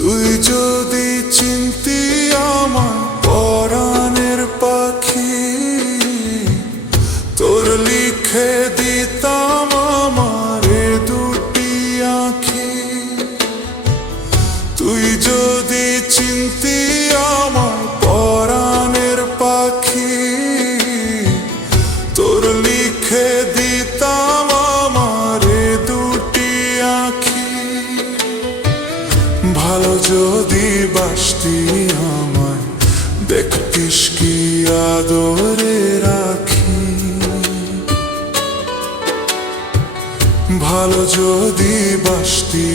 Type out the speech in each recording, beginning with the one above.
তুই যদি চিনতি আমার পরাণের পাখি, তোর লিখে দিতাম আমার দুটি আঁখি। তুই যদি চিনতি আমার পরাণের পাখি, তোর লিখে দিতাম আমার দুটি আঁখি। ভালো যদি বাসতি আমায়, দেখতিস কি আদরে রাখি। ভালো যদি বাসতি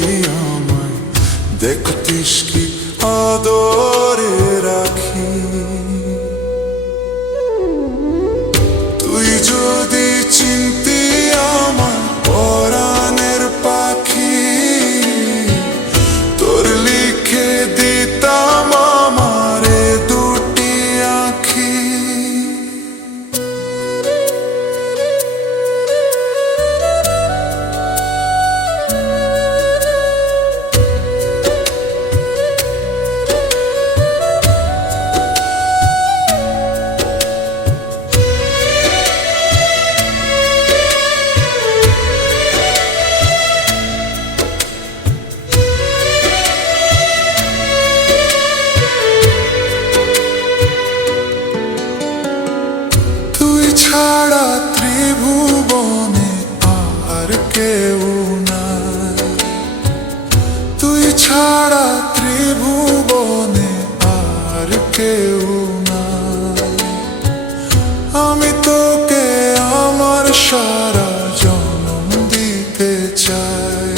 আমায়, দেখতিস কি আদরে রাখি। তুই যদি চিনতি আমার পরাণের পাখি, তোর লিখে দিতাম আমার দুটি আঁখি। ছাড়া ত্রিভুবনে আর কেউ নাই, তুই ছাড়া ত্রিভুবনে আর কেউ নাই। আমি তোকে আমার সারা জনম দিতে চাই।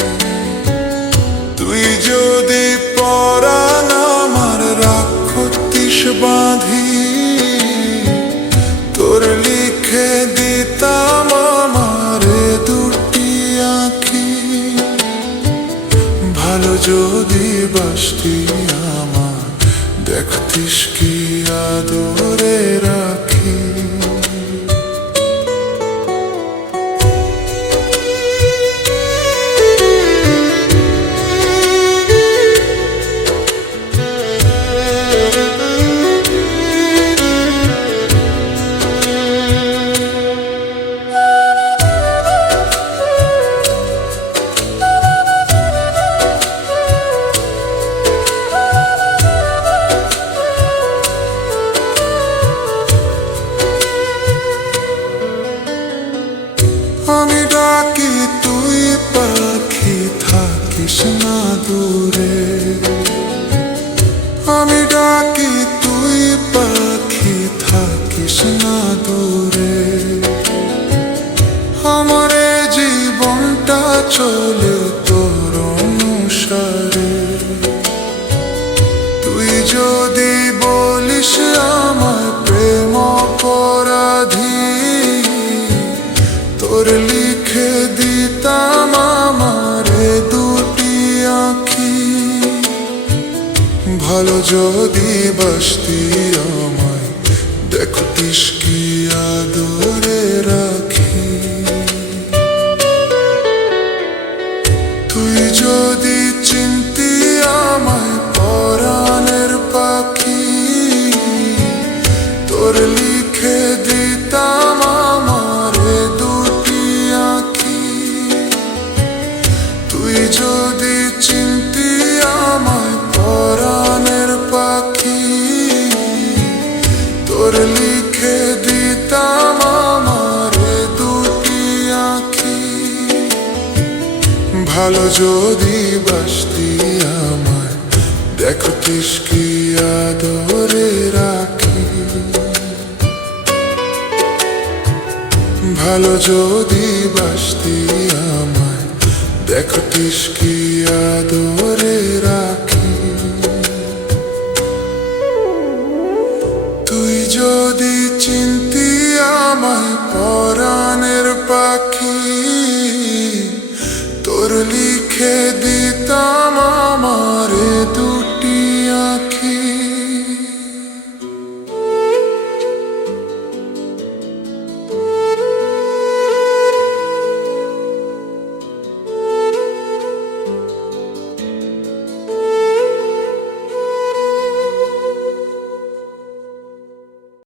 তুই যদি পরাণ আমার রাখতিস বাঁধি, তোর লিখে দিতাম আমার দুটি আঁখি। ভালো যদি বাসতি আমার, দেখতিস কি আদরে রাখি। আমি ডাকি তুই পাখি থাকিস না দূরে। আমি ডাকি তুই পাখি থাকিস না দূরে। আমার জীবনটা চলে তোর অনুসারে। তুই যদি বলিস আমার প্রেম অপরাধী, তোর লিখে দিতাম আমার দুটি আঁখি। ভালো যদি বাসতি আমায়, দেখতিস কি আদরে রাখি। তুই যদি চিনতি আমায় পরাণের পাখি, তোর লিখে দিতাম আমার দুটি আঁখি। তুই যদি চিনতি আমায় পরাণের পাখি, তোর লিখে দিতাম আমার দুটি আঁখি। ভালো যদি বাসতি আমায়, দেখতিস কি আদরে রাখি। ভালো যদি বাসতি আমায়, দেখতিস কি আদরে রাখি।